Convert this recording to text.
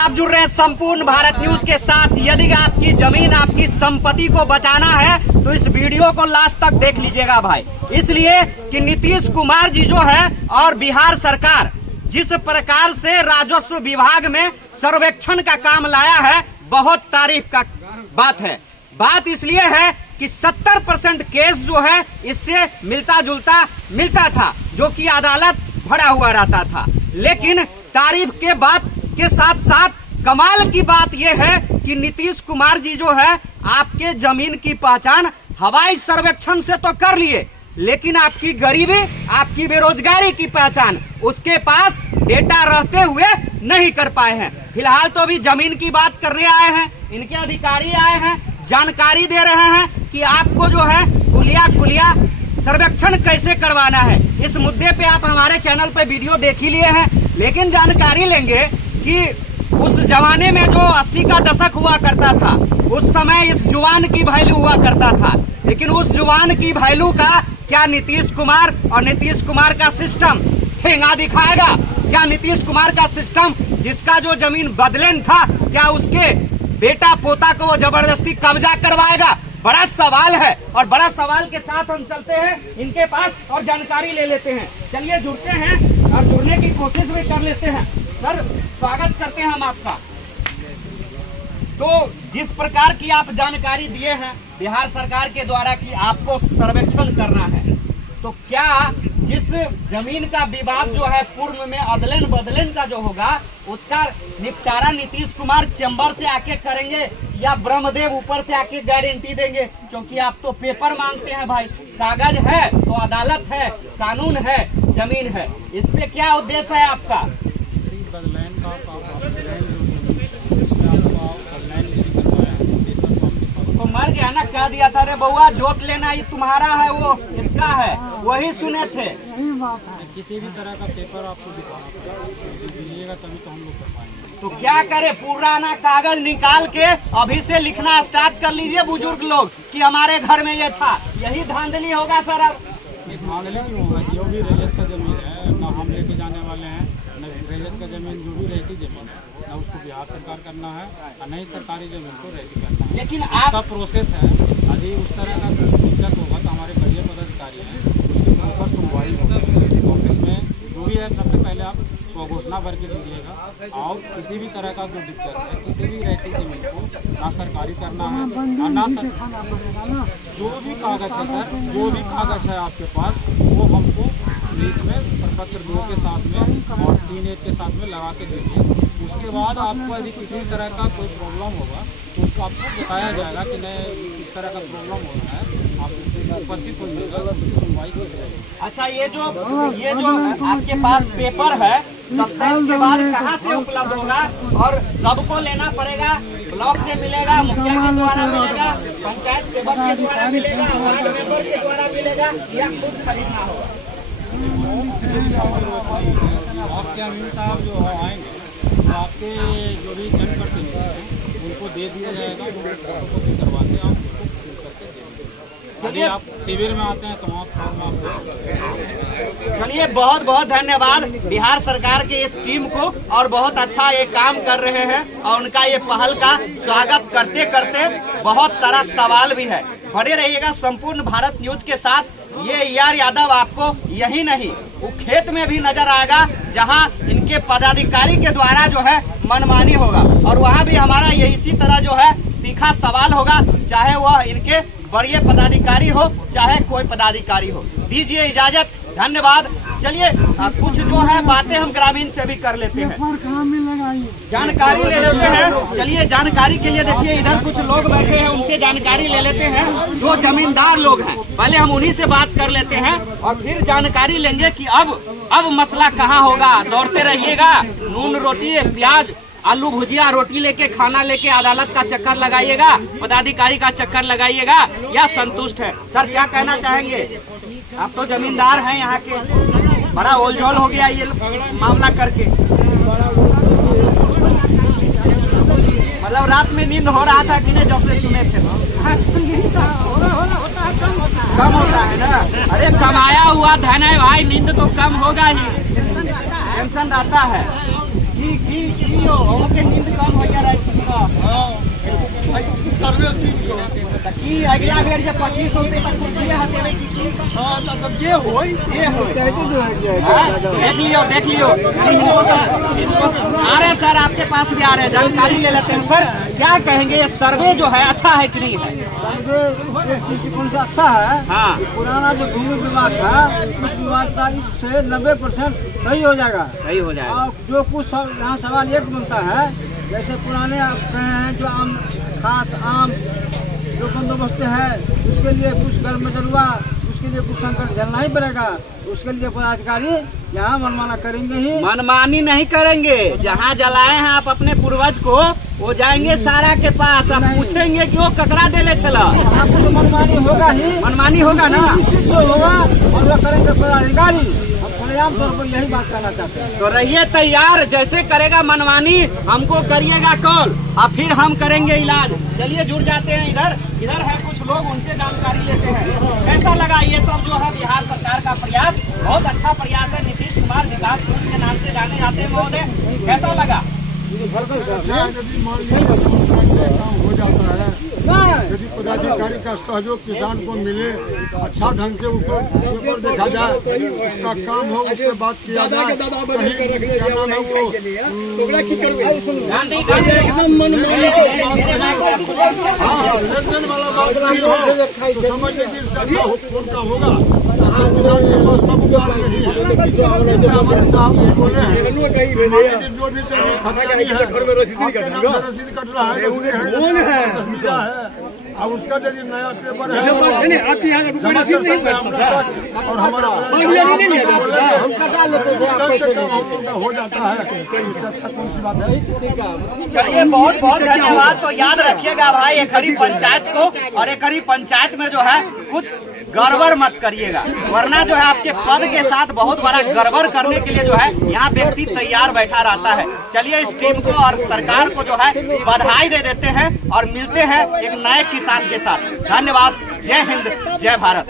आप जुड़ रहे हैं संपूर्ण भारत न्यूज के साथ। यदि आपकी जमीन, आपकी संपत्ति को बचाना है तो इस वीडियो को लास्ट तक देख लीजिएगा भाई। इसलिए कि नीतीश कुमार जी जो है और बिहार सरकार जिस प्रकार से राजस्व विभाग में सर्वेक्षण का काम लाया है, बहुत तारीफ का बात है। बात इसलिए है कि 70% केस जो है इससे मिलता जुलता मिलता था, जो कि अदालत भरा हुआ रहता था। लेकिन तारीफ के बात के साथ साथ कमाल की बात यह है कि नीतीश कुमार जी जो है आपके जमीन की पहचान हवाई सर्वेक्षण से तो कर लिए, लेकिन आपकी गरीबी, आपकी बेरोजगारी की पहचान उसके पास डेटा रहते हुए नहीं कर पाए हैं। फिलहाल तो अभी जमीन की बात करने आए हैं, इनके अधिकारी आए हैं, जानकारी दे रहे हैं कि आपको जो है कुलिया सर्वेक्षण कैसे करवाना है। इस मुद्दे पे आप हमारे चैनल पे वीडियो देख ही लिए हैं, लेकिन जानकारी लेंगे कि उस जमाने में जो 80 का दशक हुआ करता था, उस समय इस जुबान की वैल्यू हुआ करता था, लेकिन उस जुबान की वैल्यू का क्या नीतीश कुमार और नीतीश कुमार का सिस्टम ठेंगा दिखाएगा? क्या नीतीश कुमार का सिस्टम, जिसका जो जमीन बदलेन था, क्या उसके बेटा पोता को वो जबरदस्ती कब्जा करवाएगा? बड़ा सवाल है। और बड़ा सवाल के साथ हम चलते हैं इनके पास और जानकारी ले लेते हैं। चलिए जुड़ते हैं और जुड़ने की कोशिश भी कर लेते हैं। सर, स्वागत करते हैं हम आपका। तो जिस प्रकार की आप जानकारी दिए हैं बिहार सरकार के द्वारा कि आपको सर्वेक्षण करना है, तो क्या जिस जमीन का विवाद जो है पूर्व में अदलन बदलन का जो होगा, उसका निपटारा नीतीश कुमार चैम्बर से आके करेंगे या ब्रह्मदेव ऊपर से आके गारंटी देंगे? क्योंकि आप तो पेपर मांगते हैं भाई, कागज है तो अदालत है, कानून है, जमीन है। इस पे क्या उद्देश्य है आपका? तो मर गया ना, कह दिया था रे बउआ, जोत लेना ये तुम्हारा है, वो इसका है, वही सुने थे। किसी भी तरह का पेपर आपको दिखाना पड़ेगा, तभी तो हम लोग कर पाएंगे। तो क्या करे, पुराना कागज निकाल के अभी से लिखना स्टार्ट कर लीजिए बुजुर्ग लोग कि हमारे घर में ये था। यही धांधली होगा सर। अब धांधली क्यों होगा? जो भी रैयत का जमीन है ना हम लेके जाने वाले हैं, न रैयत का जमीन जो भी रहती जमीन है ना उसको बिहार सरकार करना है और नहीं सरकारी जमीन को रहती करना है। लेकिन आपका प्रोसेस है। यदि उस तरह का दिक्कत होगा तो हमारे बढ़िया पदाधिकारी हैं, उसके ऊपर सुनवाई होगी ऑफिस में। जो भी है सबसे पहले आप स्वघोषणा भर के दीजिएगा और किसी भी तरह का जो दिक्कत है, किसी भी रहती जमीन को ना सरकारी करना है और ना जो भी कागज है सर, जो भी कागज है आपके पास वो हमको इसमें प्रपत्र 2 के साथ में और 3 के साथ में लगा के दीजिए। उसके बाद आपको यदि किसी तरह का कोई प्रॉब्लम होगा तो उसको आपको बताया जाएगा कि नहीं इस तरह का प्रॉब्लम हो रहा है, आप उपस्थित होइएगा, सुनवाई की जाएगी। अच्छा, ये जो आपके पास पेपर है 27 के बाद कहाँ से उपलब्ध होगा? और सबको लेना पड़ेगा? ब्लॉक से मिलेगा, मुखिया के द्वारा मिलेगा, पंचायत सेवक के द्वारा मिलेगा, वार्ड मेंबर के द्वारा मिलेगा, या खुद खरीदना होगा? आपके अमीन साहब जो आएंगे तो आपके जो भी जनप्रतिनिधि हैं उनको दे दिया जाएगा, वो फोटोकॉपी करवा के आप उसको फिल करके दे दीजिए। यदि आप शिविर में आते हैं तो आप फॉर्म आप। चलिए, बहुत बहुत धन्यवाद बिहार सरकार के इस टीम को, और बहुत अच्छा ये काम कर रहे हैं और उनका ये पहल का स्वागत करते करते बहुत सारा सवाल भी है। बने रहिएगा संपूर्ण भारत न्यूज के साथ। ये यार यादव आपको यही नहीं, वो खेत में भी नजर आएगा जहां इनके पदाधिकारी के द्वारा जो है मनमानी होगा, और वहां भी हमारा ये इसी तरह जो है तीखा सवाल होगा, चाहे वह इनके बड़े पदाधिकारी हो चाहे कोई पदाधिकारी हो। दीजिए इजाजत, धन्यवाद। चलिए कुछ जो है बातें हम ग्रामीण से भी कर लेते हैं, जानकारी ले लेते हैं। चलिए जानकारी के लिए देखिए इधर कुछ लोग बैठे हैं, उनसे जानकारी ले लेते हैं, जो जमींदार लोग हैं। पहले हम उन्हीं से बात कर लेते हैं और फिर जानकारी लेंगे कि अब मसला कहाँ होगा। दौड़ते रहिएगा, नून रोटी प्याज आलू भुजिया रोटी लेके खाना लेके अदालत का चक्कर लगाइएगा, पदाधिकारी का चक्कर लगाइएगा, या संतुष्ट है? सर क्या कहना चाहेंगे? आप तो जमींदार हैं यहाँ के, बड़ा ओलझोल हो गया ये मामला करके। मतलब रात में नींद हो रहा था कि नहीं जब से सुने थे? कम होता है ना? अरे कमाया हुआ धन है भाई, नींद तो कम होगा ही, टेंशन रहता है। ओके नींद कम हो जा रहा है अगला बेर जब 25 होते तक कुर्सी हटेवे देख लियो आ रहे सर आपके पास भी आ रहे हैं, जानकारी ले लेते हैं। सर क्या कहेंगे, ये सर्वे जो है अच्छा है कि नहीं है? सर्वे एक दृष्टिकोण से अच्छा है। हाँ, पुराना जो भूमि विवाद था उस विवाद का इससे 90% सही हो जाएगा। सही हो जाएगा। और जो कुछ यहाँ सवाल एक बनता है, जैसे पुराने जो आम खास आम जो बंदोबस्त है उसके लिए कुछ गर्म जरूरा, उसके लिए कुछ संकट झेलना ही पड़ेगा। उसके लिए पदाधिकारी यहाँ मनमाना करेंगे ही, मनमानी नहीं करेंगे। जहाँ जलाए हैं आप अपने पूर्वज को, वो जाएंगे सारा के पास, अब पूछेंगे कि वो ककरा देले चला। आपको तो मनमानी होगा ही, मनमानी होगा ना, निश्चित जो होगा और वो करेंगे पदाधिकारी। हम खुलेआम तौर पर यही बात कहना चाहते हैं। तो रहिए तैयार, जैसे करेगा मनमानी हमको करिएगा कॉल और फिर हम करेंगे इलाज। चलिए जुड़ जाते हैं, इधर है कुछ लोग, उनसे जानकारी लेते हैं। कैसा लगा ये सब जो है बिहार सरकार का प्रयास? बहुत अच्छा प्रयास है। नीतीश कुमार विकास पुरुष के नाम से जाने जाते हैं महोदय, कैसा लगा? यदि मान लीजिए काम हो जाता है, यदि पदाधिकारी का सहयोग किसान को मिले, अच्छा ढंग से उसको पेपर देखा जाए, उसका काम हो, उसके बाद किया जाए, क्या नाम है वो लेन वाला बात नहीं हो तो समझ लीजिए अच्छा उनका होगा। सब बात नहीं है, हमारे साहब बोले हैं जो भी रसीद कट रहा है अब उसका यदि नया पेपर है और हमारा हो जाता है, अच्छा कौन सी बात है। चलिए बहुत बहुत धन्यवाद। तो याद रखिएगा भाई, एकरी पंचायत को और एकरी पंचायत में जो है कुछ गड़बड़ मत करिएगा, वरना जो है आपके पद के साथ बहुत बड़ा गड़बड़ करने के लिए जो है यहाँ व्यक्ति तैयार बैठा रहता है। चलिए इस टीम को और सरकार को जो है बधाई दे देते हैं और मिलते हैं एक नए किसान के साथ। धन्यवाद। जय हिंद, जय भारत।